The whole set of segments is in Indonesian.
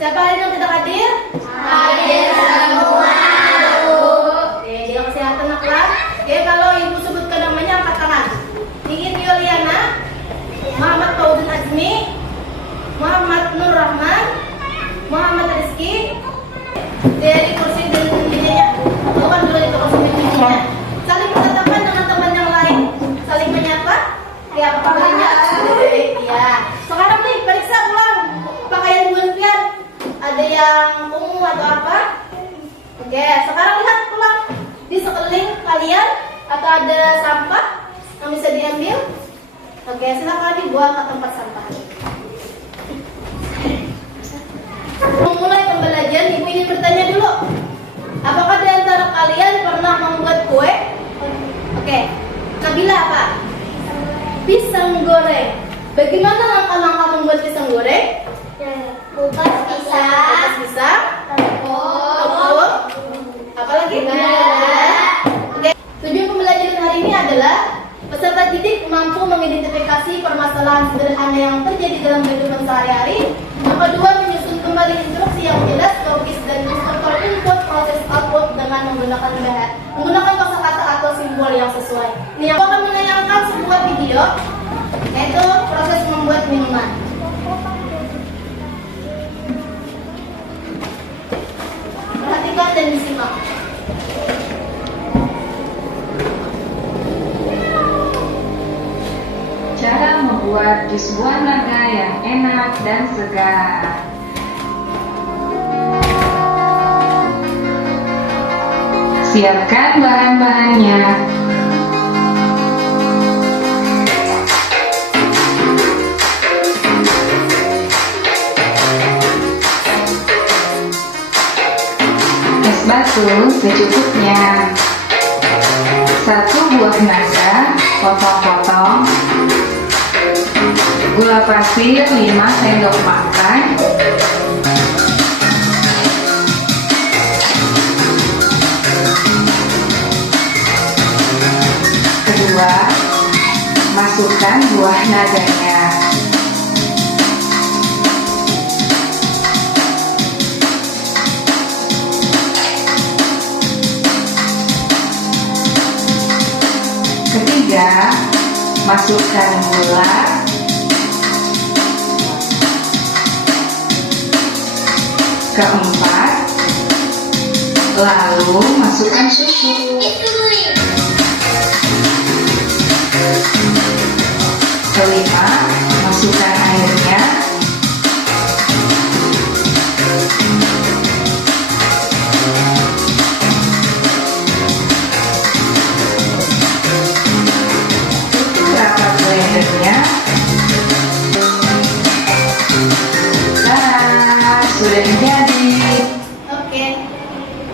Siapa lagi yang tidak hadir? Hadir semua. Oke, jaga kesehatan anak. Oke, kalau ibu sebutkan namanya angkat tangan. Ingin Yuliana, Muhammad Fauzan Azmi, Muhammad Nur Rahman, Muhammad Rizky. Dari kursi dan meja. Bukan dulu itu kursi dan meja. Saling bertatapan dengan teman yang lain. Saling menyapa. Ya, apa kabarnya? Iya. Sekarang nih periksa ulang pakaian kalian. Ada yang ungu atau apa? Oke, sekarang lihat ulang di sekeliling kalian atau ada sampah yang bisa diambil. Oke, silakan dibuang ke tempat sampah. Memulai pembelajaran, ibu ingin bertanya dulu. Apakah di antara kalian pernah membuat kue? Oke, Nabila apa? Pisang goreng. Bagaimana langkah-langkah membuat pisang goreng? Kupas pisang. Kupas pisang. Tepung. Apa lagi? Oke. Tujuan pembelajaran hari ini adalah peserta didik mampu mengidentifikasi permasalahan sederhana yang terjadi dalam kehidupan sehari-hari. Yang kedua, menyusun kembali instruksi yang jelas, logis dan instruktur input proses output dengan menggunakan kosakata atau simbol yang sesuai. Ini aku akan menayangkan sebuah video, yaitu proses membuat minuman. Perhatikan dan disimak. Cara membuat jus buah naga yang enak dan segar. Siapkan bahan-bahannya. Es batu secukupnya. 1 buah naga potong-potong. Gula pasir 5 sendok makan. Kedua, masukkan buah naganya. Ketiga, masukkan gula. Keempat, lalu masukkan susu. Kelima, masukkan airnya. Tutup rapat blendernya. Sudah jadi. Oke.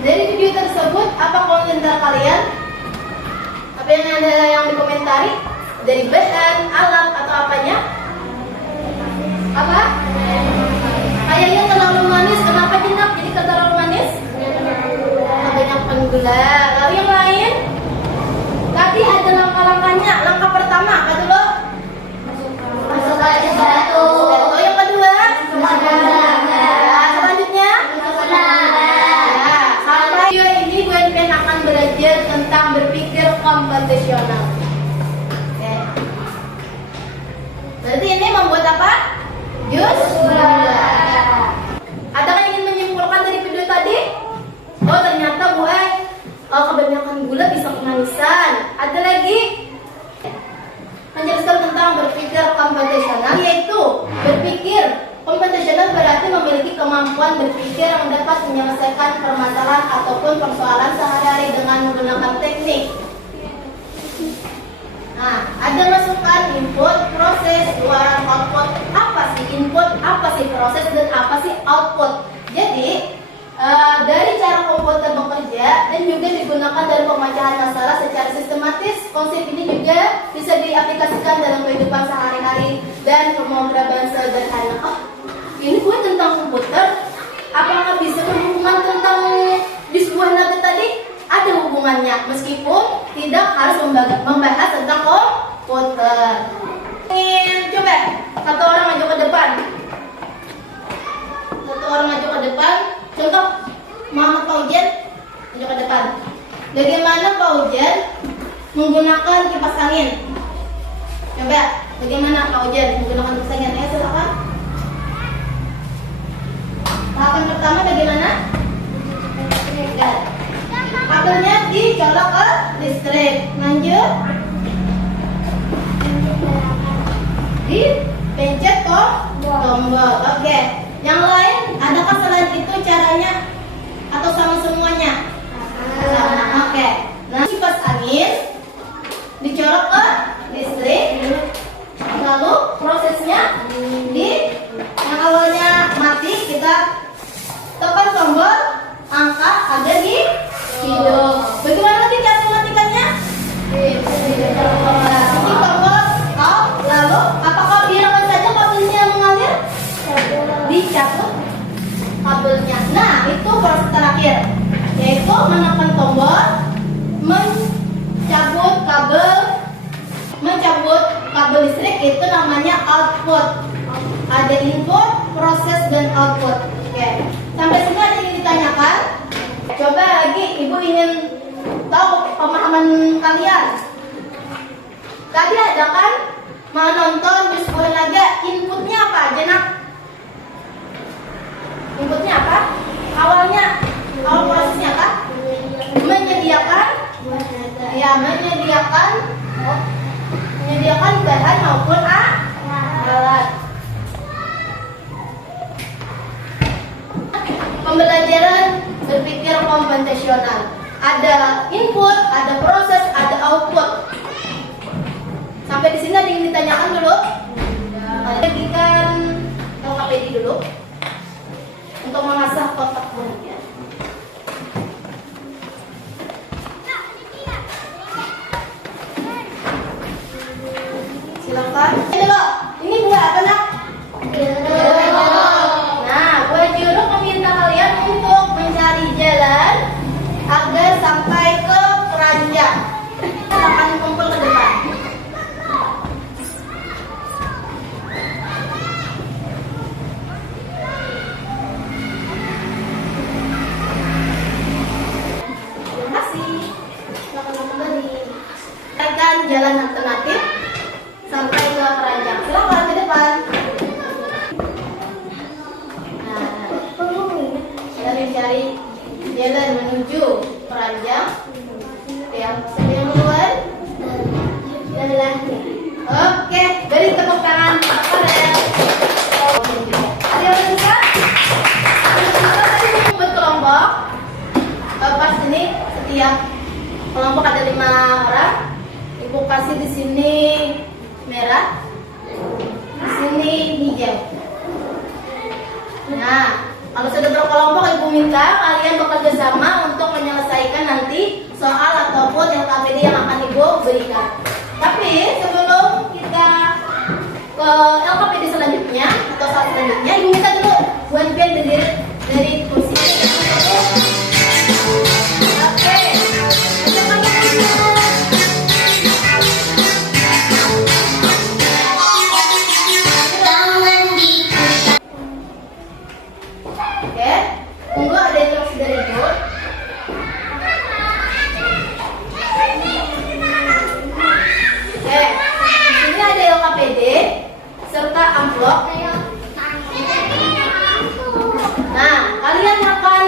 Dari video tersebut, apa komentar kalian? Apa yang ada yang dikomentari? Dari bahan, alat, atau apanya? Apa? Kayaknya terlalu manis. Kenapa jenap jadi terlalu manis? Kebanyakan gula. Lalu yang lain? Tadi ada langkah-langkahnya. Langkah pertama, apa dulu? Masukkan es batu. Oh, yang kedua? Akan belajar tentang berpikir komputasional. Oke. Berarti ini membuat apa? Jus gula. Adakah yang ingin menyimpulkan dari video tadi? Oh, ternyata buah kebanyakan gula bisa kemanisan. Ada lagi menjelaskan tentang berpikir komputasional, yaitu berpikir komputasional berarti memiliki kemampuan berpikir yang dapat menyelesaikan permasalahan ataupun persoalan sehari-hari dengan menggunakan teknik. Nah, ada masukan, input, proses, keluaran, output. Apa sih input, apa sih proses, dan apa sih output? Jadi, dari cara komputer bekerja dan juga digunakan dalam pemecahan masalah secara sistematis, konsep ini juga bisa diaplikasikan dalam kehidupan sehari-hari dan pemrograman sederhana. Oh, ini gue tentang komputer, apakah bisa berhubungan tentang di sebuah naga tadi? Ada hubungannya, meskipun tidak harus membahas tentang komputer. Coba satu orang maju ke depan, satu orang maju depan. Contoh Muhammad Fauzian, tunjuk ke depan. Bagaimana Fauzian menggunakan kipas angin? Coba, bagaimana Fauzian menggunakan kipas angin? Ya, silakan. Tahapan pertama bagaimana? Ya. Kabelnya dicolok ke listrik. Lanjut. Dipencet tombol. Oke. Yang lain, adakah selain itu caranya atau sama semuanya? Sama. Oke. Nah, kipas angin dicolok ke listrik. Lalu prosesnya yang awalnya mati kita tekan tombol, angkat ada di hidup. Bagaimana lagi cara mematikannya? Ini tombol off. Lalu apakah biarkan saja kabelnya mengalir? Dicabut kabelnya. Nah, itu proses terakhir, yaitu menekan tombol, mencabut kabel listrik. Itu namanya output. Ada input, proses, dan output. Oke, sampai sini ada yang ditanyakan? Coba lagi, ibu ingin tahu pemahaman kalian. Tadi ada kan menonton Miss Olahraga, inputnya apa aja nak? Inputnya apa? Awal prosesnya apa? Menyediakan bahan maupun alat. Pembelajaran berpikir komputasional. Ada input, ada proses, ada output. Sampai di sini ada yang ditanyakan dulu? Bagikan LKPD dulu untuk mengasah kotak hurufnya. Silakan. Ini dulu. Ini buah apa nak? Nah, buah jeruk meminta kalian untuk mencari jalan agar sampai ke keranjang. Silakan kumpul ke depan. Terima kasih. Silakan kembali. Carikan jalan alternatif sampai ke keranjang. Silakan ke depan. Cari jalan menuju keranjang. Yang duluan. Oke, beri tepuk tangan kepada ada yang bisa? Buat kelompok. Pas ini setiap kelompok ada 5 orang. Ibu kasih di sini merah, di sini hijau. Nah, kalau sudah berkelompok, ibu minta kalian bekerja sama untuk menyelesaikan nanti soal ataupun LKPD yang akan ibu berikan. Tapi sebelum kita ke LKPD selanjutnya atau soal selanjutnya, ibu minta dulu buat pian berdiri dari kursi. Oke, tunggu ada instruksi dari ibu. Ini ada LKPD serta amplop. Nah, kalian akan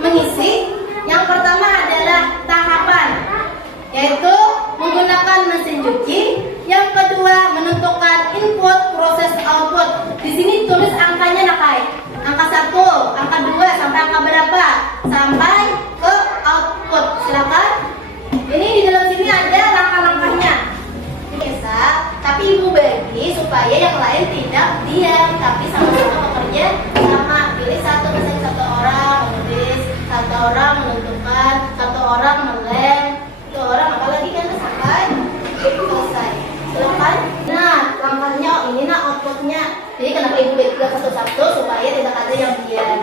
mengisi. Yang pertama adalah tahapan, yaitu menggunakan mesin cuci. Yang kedua, menentukan input, proses, output. Di sini tulis angkanya nakai. Angka 1, angka 2, sampai angka berapa? Sampai ke output. Silakan. Ini di dalam sini ada langkah-langkahnya. Bisa, tapi ibu bagi supaya yang lain tidak diam, tapi sama-sama bekerja sama. Pilih satu, misalnya satu orang menulis, satu orang menentukan, satu orang melem, satu orang apalagi kan sampai selesai. Silakan. Nah, langkahnya ini nah outputnya. Jadi kenapa ibu bagi satu-satu supaya tidak ada yang diam.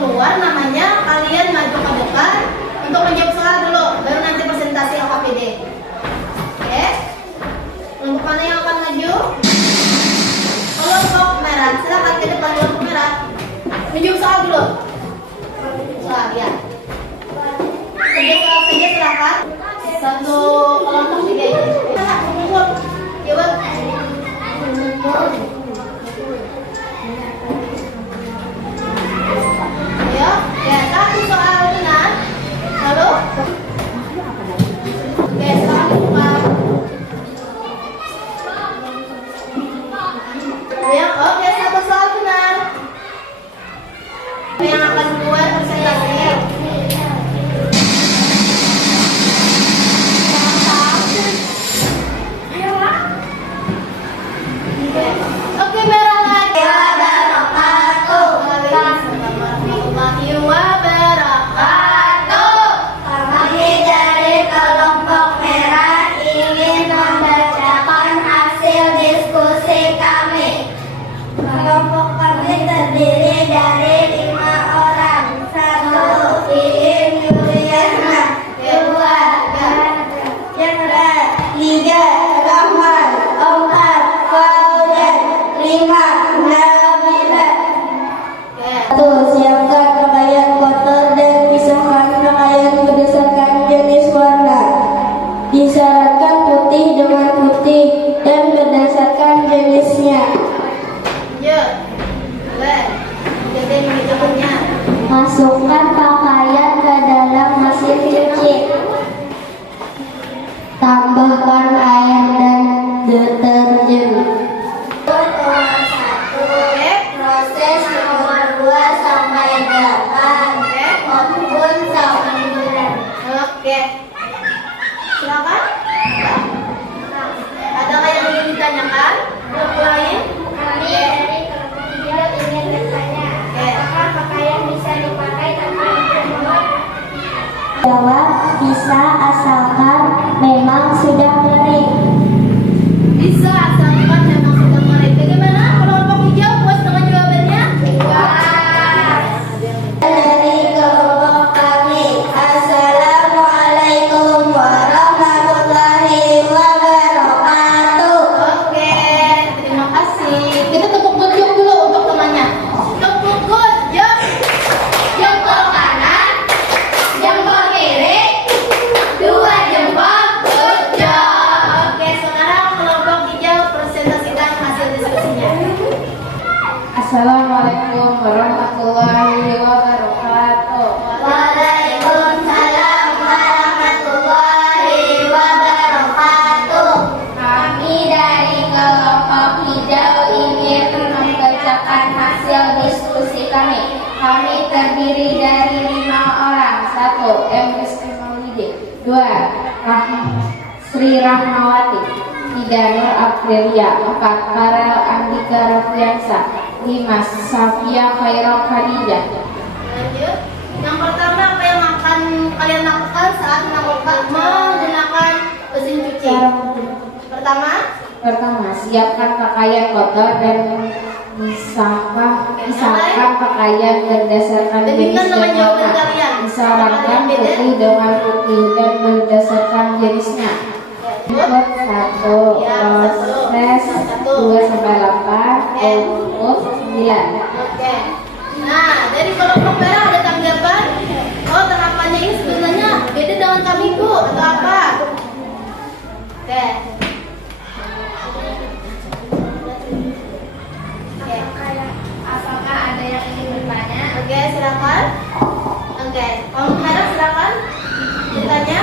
keluar namanya, kalian maju ke depan untuk menjawab soal dulu, baru nanti presentasi LKPD. Oke? Kelompok mana yang akan maju? Kelompok merah, silakan ke depan kelompok merah. Menjawab soal dulu. Soal ya. Tiga soal saja silakan. Satu kelompok tiga itu. Kumpul. Jawab. Ayo, ya satu soal benar. Lalu? Oke, sekarang buka. Ya, oke, satu soal benar. Yang akan buat presentasi. Oke, merah lagi. Warahmatullahi wabarakatuh. Kami dari kelompok merah ingin membacakan hasil diskusi kami. Kelompok kami terdiri dari 5 orang. 1. Iin Yuliana. 2. Chandra. 3. Rahman. 4. Fauzan. 5. Nabila. Siapkan pakaian kotor dan pisahkan pakaian berdasarkan jenis warna. Disyaratkan putih dengan putih dan berdasarkan jenisnya. Yuk, boleh. Jadi menghitungnya. Masukkan pakaian ke dalam mesin cuci. Tambahkan air dan deterjen. Oke. Proses nomor 2 sampai 8. Oven sampai 9. Oke. Silakan. Adakah yang ingin ditanyakan? Yang lain? Kami dari kelompok hijau ingin bertanya, apakah pakaian bisa dipakai tanpa dijemur? Jawab, bisa asalkan memang sudah kering. Bisa asalkan memang sudah kering. Bagaimana? Kelompok hijau puas dengan jawabannya? Dari kelompok kami, Assalamualaikum warahmatullahi wabarakatuh. Oke, terima kasih. Kita tepuk gojok dulu untuk temannya. Tepuk gojok. Jempol kanan, jempol kiri, 2 jempol gojok. Oke, sekarang kelompok hijau presentasikan hasil diskusinya. Assalamualaikum warahmatullahi wabarakatuh. Waalaikumsalam warahmatullahi wabarakatuh. Kami dari kelompok hijau ingin membacakan hasil diskusi kami. Kami terdiri dari 5 orang. 1. M. Rizky Maulidi. 2. Sri Rahmawati. 3. Nur Aprilia. 4. Farel Andika Raffiansa. 5. Safia Khairul Khadijah. Lanjut. Yang pertama, apa yang akan kalian lakukan saat menggunakan mesin cuci? Pertama, siapkan pakaian kotor dan pisahkan pakaian berdasarkan jenis Demikian dan jawaban warna. kalian. Disyaratkan putih dengan putih dan berdasarkan jenisnya. Berikut 1. Proses 2 sampai 8. Untuk 9. Oke. Nah, dari kelompok merah ada tanggapan? Oh, tahapannya ini sebenarnya beda dengan kami, Bu, atau apa? Oke. Oke. Apakah ada yang ingin bertanya? Oke, silakan. Oke, kelompok merah silakan. Ditanya.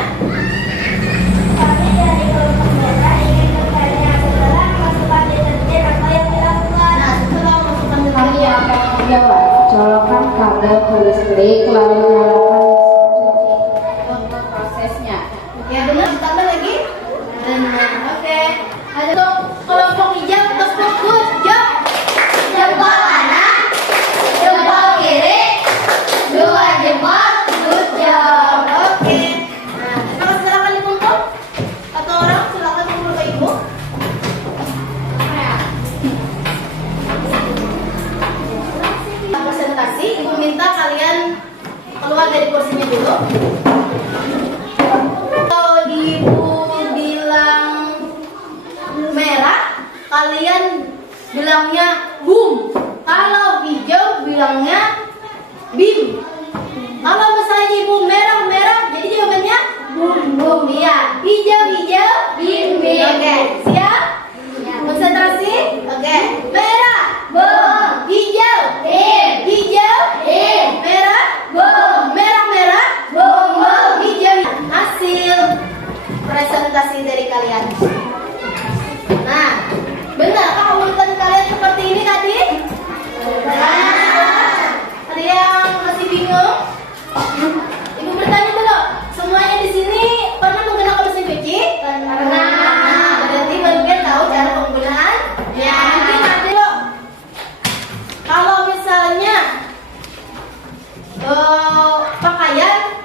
Kami dari kelompok merah ingin bertanya, setelah memasukkan deterjen apa yang dilakukan? Nah, setelah masukkan Kami deterjen. akan menjawab. Colokan kabel ke listrik lalu nyalakan mesin cuci untuk prosesnya. Ya benar, ditambah lagi. Benar. Oke. Ada tuh kelompok hijau tepuk gojok. Jempol kanan, jempol kiri, 2 jempol gojok. Oke. Nah, sekarang silakan dikumpul. Satu orang silakan kumpul ke ibu. Presentasi ibu minta kalian keluar dari kursinya dulu. Kalau ibu bilang merah, kalian bilangnya boom. Kalau hijau bilangnya bim. Kalau misalnya ibu merah, jadi jawabannya boom. Iya, hijau, bim. Oke, siap? Konsentrasi. Oke, merah, boom. Hijau, bim. Hijau, bim. Merah, boom. Merah, boom. Hijau. Hasil presentasi dari kalian. Nah, benarkah urutan kalian seperti ini tadi? Ada yang masih bingung? Ibu bertanya dulu, semuanya di sini pernah menggunakan mesin cuci? Pernah. Berarti mungkin tahu cara penggunaan? Ya. Mungkin ada loh. Kalau misalnya pakaian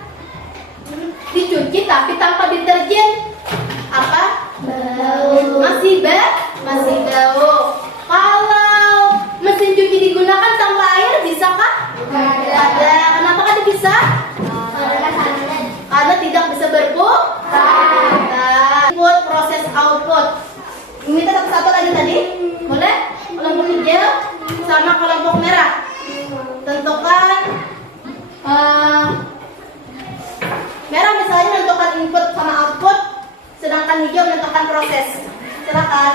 dicuci tapi tanpa deterjen, apa? Bau. Masih bau. Kalau mesin cuci digunakan tanpa air, bisakah? Ada. Kenapa kan bisa? Karena tidak bisa input, proses, output. Minta satu-satu lagi tadi. Boleh? Kelompok hijau sama kelompok merah. Tentukan merah misalnya menentukan input sama output, sedangkan hijau menentukan proses. Silakan.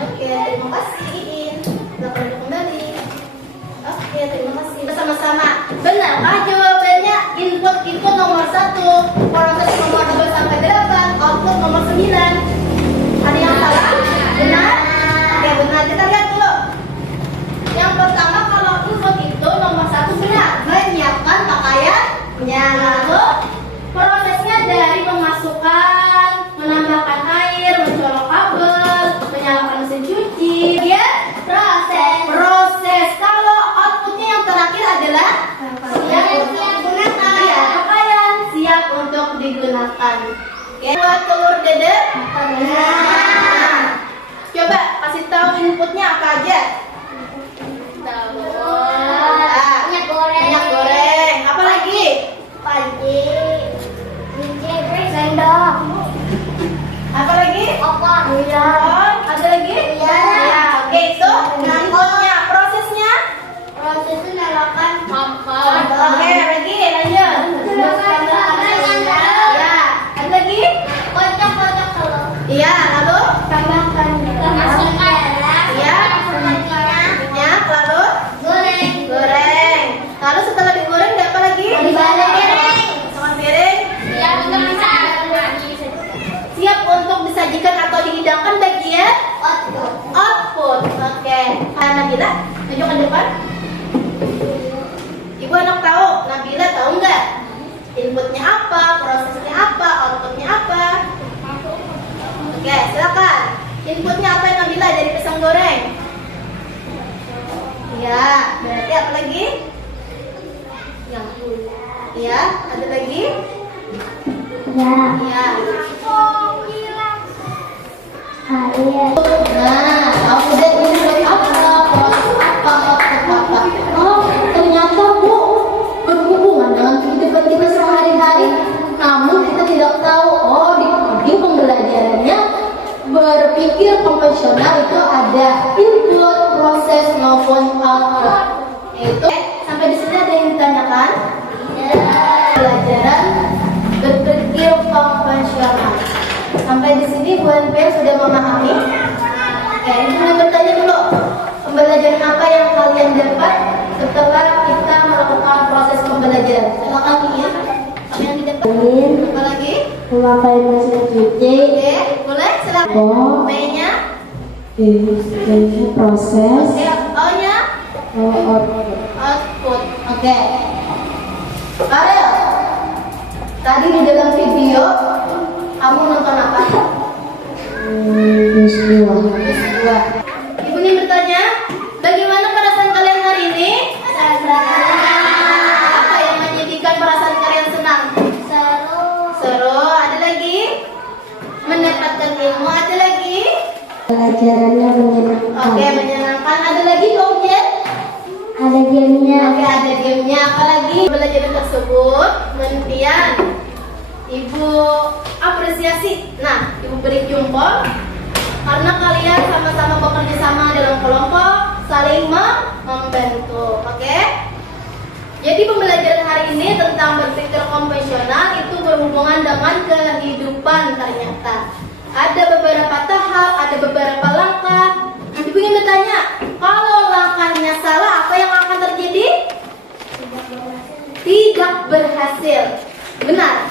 Oke, terima kasih. Silakan kembali. Oke, terima kasih. Bersama-sama. Benarkah jawabannya input itu nomor 1, proses nomor 2 sampai 8, output nomor 9? Ada yang salah? Benar? Oke, benar. Kita lihat dulu. Yang pertama, kalau input itu nomor 1 benar, menyiapkan pakaiannya. Lalu prosesnya dari memasukkan, menambahkan air, mencolok kabel, menyalakan mesin cuci. Ya, proses. Kalau outputnya yang terakhir adalah siap digunakan. Ya, pakaian siap untuk digunakan. Oke, buat telur dadar. Nah, coba kasih tahu inputnya apa aja. Minyak goreng. Apa lagi? Sendok. Apa lagi? Opor. Ada lagi? Iya. Oke, itu inputnya. Prosesnya? Prosesnya nyalakan kompor. Oke, lagi lanjut. Ya, ada lagi? Kocok telur. Iya, lalu? Tambahkan masukkan Iya. Minyak, lalu? Goreng. Lalu setelah digoreng, ada apa lagi? Dibalik. Masukkan piring. Siap untuk disajikan atau dihidangkan bagian output. Oke. Nabila, maju ke depan. Ibu anak tahu, Nabila tahu nggak? Inputnya apa, prosesnya apa, outputnya apa? Oke, silakan. Inputnya apa ya Nabila dari pisang goreng? Ya, berarti apa lagi? Ya, ada lagi? Ya. Ya. Air. Nah, kemudian ini dari apa? Proses apa? Oh, ternyata Bu berhubungan dengan kehidupan kita sehari-hari. Namun kita tidak tahu. Oh, di pembelajarannya berpikir konvensional itu ada input, proses maupun output. Itu sampai di sini ada yang ditanyakan? Pelajaran berpikir konvensional. Sampai di sini Bu NPR sudah memahami. Oke, ini yang bertanya dulu. Pembelajaran apa yang kalian dapat setelah kita melakukan proses pembelajaran? Silakan ya. Apa yang didapat? Apa lagi? Memakai mesin cuci. Oke, boleh silakan. Oh. B-nya? Ini proses. Oke, O-nya? Output. Oke. Ariel, tadi di dalam video kamu nonton apa? Dua. Ibu ini bertanya, bagaimana perasaan kalian hari ini? Apa yang menjadikan perasaan kalian senang? Seru. Ada lagi? Mendapatkan ilmu. Ada lagi? pembelajarannya menyenangkan. Oke, menyenangkan. Ada lagi kemudian? Ada gamenya. Oke, ada gamenya. Apalagi pembelajaran tersebut menentian Ibu apresiasi. Nah, Ibu beri jempol karena kalian sama-sama bekerja sama dalam kelompok, saling membantu. Oke? Jadi pembelajaran hari ini tentang berpikir konvensional itu berhubungan dengan kehidupan ternyata. Ada beberapa tahap, ada beberapa langkah. Ibu ingin bertanya, kalau langkahnya salah, apa yang akan terjadi? Tidak berhasil. Benar.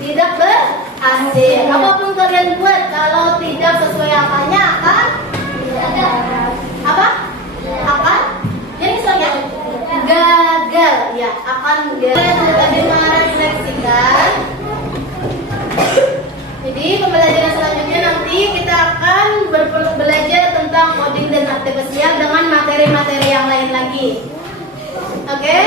Tidak berhasil. Apapun kalian buat, kalau tidak sesuai angkanya akan apa? Akan? Jadi misalnya gagal, ya akan gagal. Tadi merefleksikan. Jadi pembelajaran selanjutnya nanti kita akan belajar tentang coding dan artificial dengan materi-materi yang lain lagi. Oke?